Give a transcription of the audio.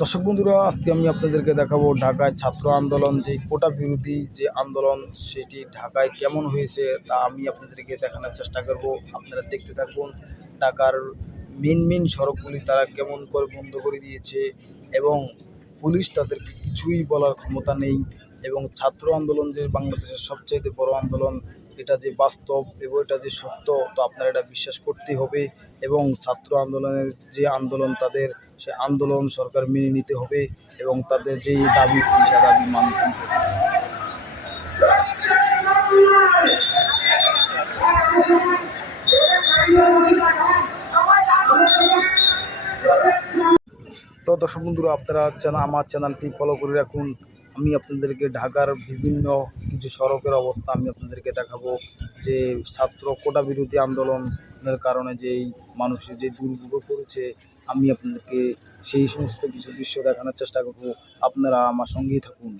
দর্শক বন্ধুরা, আজকে আমি আপনাদেরকে দেখাবো ঢাকায় ছাত্র আন্দোলন, যে কোটা বিরোধী যে আন্দোলন সেটি ঢাকায় কেমন হয়েছে তা আমি আপনাদেরকে দেখানোর চেষ্টা করব। আপনারা দেখতে থাকুন। ঢাকার মেন সড়কগুলি তারা কেমন করে বন্ধ করে দিয়েছে এবং পুলিশ তাদেরকে কিছুই বলার ক্ষমতা নেই। এবং ছাত্র আন্দোলন যে বাংলাদেশের সবচেয়ে বড় আন্দোলন, এটা যে বাস্তব এবং এটা যে সত্য, তো আপনারা এটা বিশ্বাস করতেই হবে। এবং ছাত্র আন্দোলনের যে আন্দোলন, তাদের সে আন্দোলন সরকার মেনে নিতে হবে এবং তাদের যেই দাবি সে দাবি মানতেই হবে। তো দর্শক বন্ধুরা, আপনারা আমার চ্যানেলটি ফলো করে রাখুন। আমি আপনাদেরকে ঢাকার বিভিন্ন কিছু সড়কের অবস্থা আমি আপনাদেরকে দেখাবো, যে ছাত্র কোটা বিরোধী আন্দোলনের কারণে যেই মানুষের যে দুর্ভোগে পড়েছে, আমি আপনাদেরকে সেই সমস্ত কিছু দৃশ্য দেখানোর চেষ্টা করব। আপনারা আমার সঙ্গেই থাকুন।